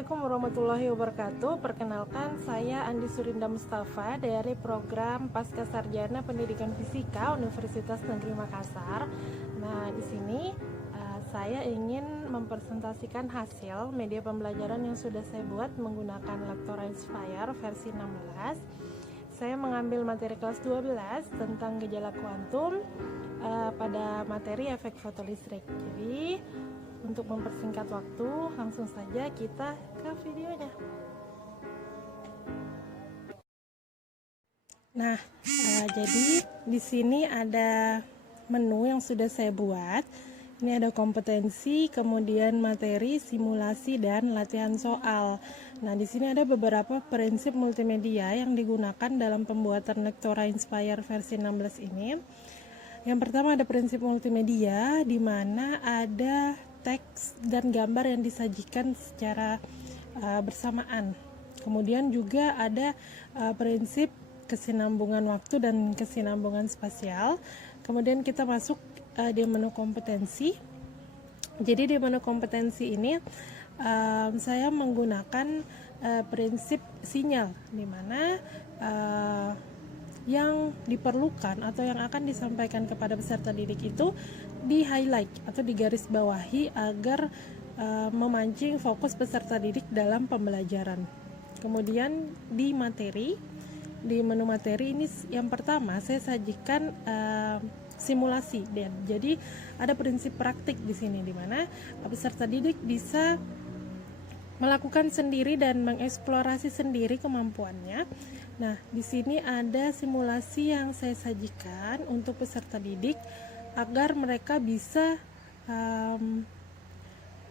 Assalamualaikum warahmatullahi wabarakatuh. Perkenalkan, saya Andi Surinda Mustafa dari program Pasca Sarjana Pendidikan Fisika Universitas Negeri Makassar. Nah, di sini saya ingin mempresentasikan hasil media pembelajaran yang sudah saya buat menggunakan Lectora Inspire versi 16. Saya mengambil materi kelas 12 tentang gejala kuantum pada materi efek fotolistrik. Jadi untuk mempersingkat waktu, langsung saja kita ke videonya. Nah, jadi di sini ada menu yang sudah saya buat. Ini ada kompetensi, kemudian materi, simulasi, dan latihan soal. Nah, di sini ada beberapa prinsip multimedia yang digunakan dalam pembuatan Lectora Inspire versi 16 ini. Yang pertama ada prinsip multimedia, di mana ada teks dan gambar yang disajikan secara bersamaan. Kemudian juga ada prinsip kesinambungan waktu dan kesinambungan spasial. Kemudian kita masuk di menu kompetensi. Jadi di menu kompetensi ini saya menggunakan prinsip sinyal, di mana yang diperlukan atau yang akan disampaikan kepada peserta didik itu di highlight atau digaris bawahi agar memancing fokus peserta didik dalam pembelajaran. Kemudian di materi, di menu materi ini yang pertama saya sajikan simulasi, dan jadi ada prinsip praktik di sini di mana peserta didik bisa melakukan sendiri dan mengeksplorasi sendiri kemampuannya. Nah, di sini ada simulasi yang saya sajikan untuk peserta didik agar mereka bisa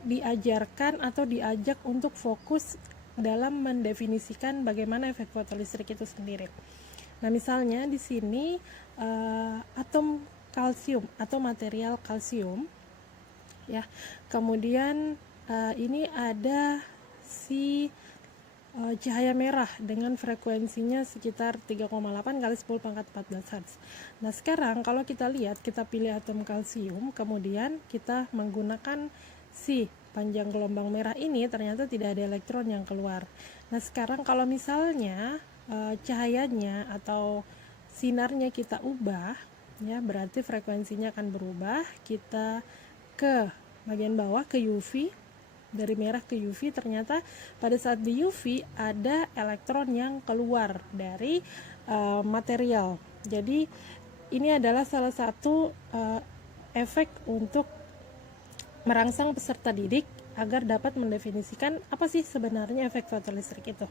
diajarkan atau diajak untuk fokus dalam mendefinisikan bagaimana efek fotolistrik itu sendiri. Nah, misalnya di sini atom kalsium atau material kalsium, ya. Kemudian ini ada si cahaya merah dengan frekuensinya sekitar 3,8 kali 10 pangkat 14 Hz. Nah, sekarang kalau kita lihat, kita pilih atom kalsium, kemudian kita menggunakan si panjang gelombang merah ini, ternyata tidak ada elektron yang keluar. Nah, sekarang kalau misalnya cahayanya atau sinarnya kita ubah, ya, berarti frekuensinya akan berubah. Kita ke bagian bawah, ke UV, dari merah ke UV, ternyata pada saat di UV ada elektron yang keluar dari material. Jadi ini adalah salah satu efek untuk merangsang peserta didik agar dapat mendefinisikan apa sih sebenarnya efek fotolistrik itu.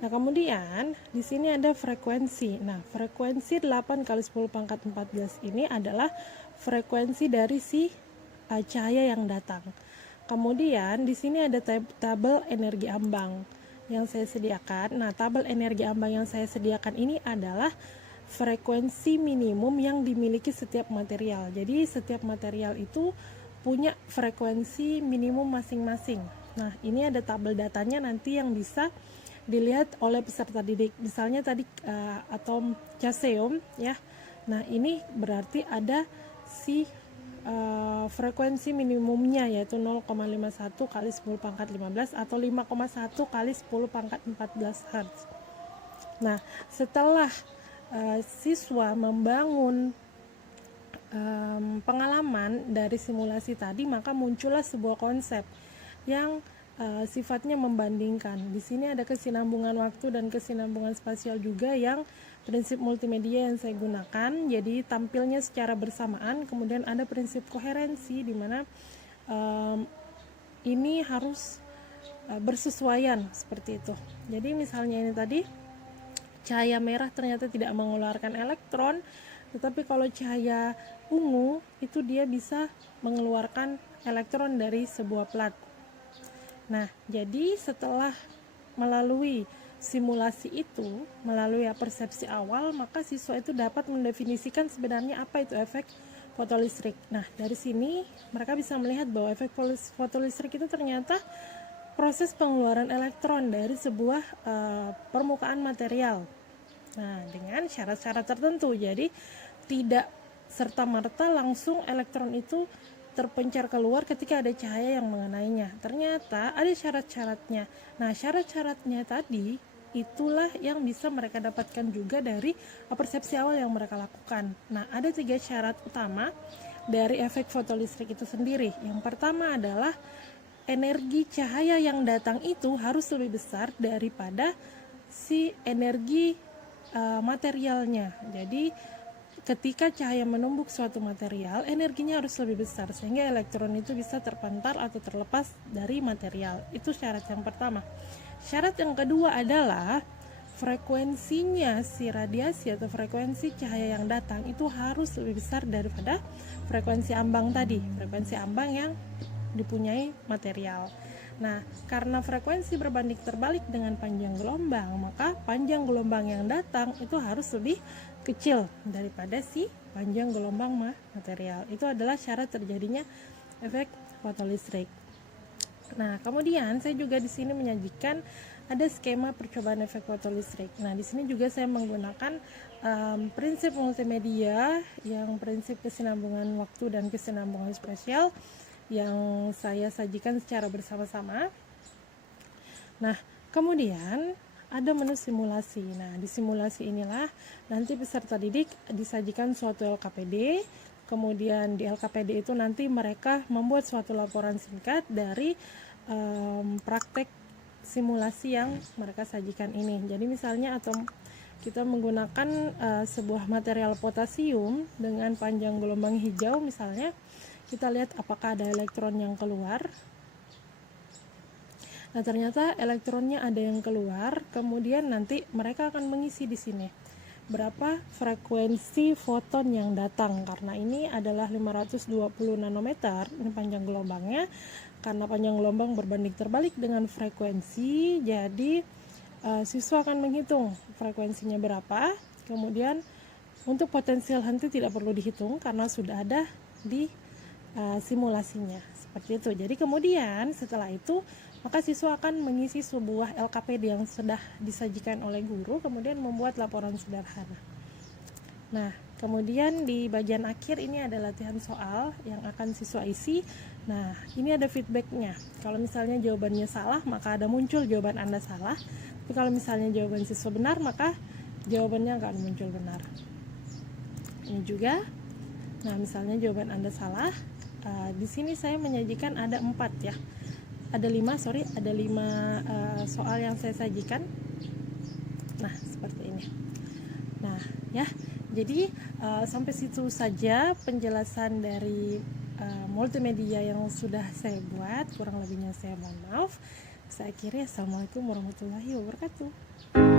Nah, kemudian di sini ada frekuensi. Nah, frekuensi 8 kali 10 pangkat 14 ini adalah frekuensi dari si cahaya yang datang. Kemudian di sini ada tabel energi ambang yang saya sediakan. Nah, tabel energi ambang yang saya sediakan ini adalah frekuensi minimum yang dimiliki setiap material. Jadi setiap material itu punya frekuensi minimum masing-masing. Nah, ini ada tabel datanya nanti yang bisa dilihat oleh peserta didik. Misalnya tadi atom caseum, ya. Nah, ini berarti ada si frekuensi minimumnya, yaitu 0,51 kali 10 pangkat 15 atau 5,1 kali 10 pangkat 14 Hz. Nah, setelah siswa membangun pengalaman dari simulasi tadi, maka muncullah sebuah konsep yang sifatnya membandingkan. Di sini ada kesinambungan waktu dan kesinambungan spasial juga yang prinsip multimedia yang saya gunakan, jadi tampilnya secara bersamaan. Kemudian ada prinsip koherensi, di mana ini harus bersesuaian seperti itu. Jadi misalnya ini tadi cahaya merah ternyata tidak mengeluarkan elektron, tetapi kalau cahaya ungu itu dia bisa mengeluarkan elektron dari sebuah plat. Nah, jadi setelah melalui simulasi itu, melalui persepsi awal, maka siswa itu dapat mendefinisikan sebenarnya apa itu efek fotolistrik. Nah, dari sini mereka bisa melihat bahwa efek fotolistrik itu ternyata proses pengeluaran elektron dari sebuah permukaan material. Nah, dengan syarat-syarat tertentu. Jadi tidak serta-merta langsung elektron itu terpencar keluar ketika ada cahaya yang mengenainya. Ternyata ada syarat-syaratnya. Nah, syarat-syaratnya tadi itulah yang bisa mereka dapatkan juga dari persepsi awal yang mereka lakukan. Nah, ada 3 syarat utama dari efek fotolistrik itu sendiri. Yang pertama adalah energi cahaya yang datang itu harus lebih besar daripada si energi materialnya. Jadi ketika cahaya menumbuk suatu material, energinya harus lebih besar sehingga elektron itu bisa terpantar atau terlepas dari material. Itu syarat yang pertama. Syarat yang kedua adalah frekuensinya si radiasi atau frekuensi cahaya yang datang itu harus lebih besar daripada frekuensi ambang tadi, frekuensi ambang yang dipunyai material. Nah, karena frekuensi berbanding terbalik dengan panjang gelombang, maka panjang gelombang yang datang itu harus lebih kecil daripada si panjang gelombang material. Itu adalah syarat terjadinya efek fotolistrik. Nah, kemudian saya juga di sini menyajikan ada skema percobaan efek fotolistrik. Nah, di sini juga saya menggunakan prinsip multimedia yang prinsip kesinambungan waktu dan kesinambungan spasial yang saya sajikan secara bersama-sama. Nah, kemudian ada menu simulasi. Nah, di simulasi inilah nanti peserta didik disajikan suatu LKPD. Kemudian di LKPD itu nanti mereka membuat suatu laporan singkat dari praktek simulasi yang mereka sajikan ini. Jadi misalnya atau kita menggunakan sebuah material potasium dengan panjang gelombang hijau misalnya, kita lihat apakah ada elektron yang keluar. Nah, ternyata elektronnya ada yang keluar, kemudian nanti mereka akan mengisi di sini berapa frekuensi foton yang datang, karena ini adalah 520 nanometer, ini panjang gelombangnya. Karena panjang gelombang berbanding terbalik dengan frekuensi, jadi siswa akan menghitung frekuensinya berapa, kemudian untuk potensial henti tidak perlu dihitung karena sudah ada di simulasinya, seperti itu. Jadi kemudian setelah itu maka siswa akan mengisi sebuah LKPD yang sudah disajikan oleh guru, kemudian membuat laporan sederhana. Nah, kemudian di bagian akhir ini ada latihan soal yang akan siswa isi. Nah, ini ada feedbacknya. Kalau misalnya jawabannya salah, maka ada muncul jawaban Anda salah. Tapi kalau misalnya jawaban siswa benar, maka jawabannya akan muncul benar. Ini juga. Nah, misalnya jawaban Anda salah. Di sini saya menyajikan ada 4 ya. Ada 5 soal yang saya sajikan. Nah, seperti ini. Nah, ya. Jadi sampai situ saja penjelasan dari multimedia yang sudah saya buat. Kurang lebihnya saya mohon maaf. Saya akhiri. Assalamualaikum warahmatullahi wabarakatuh.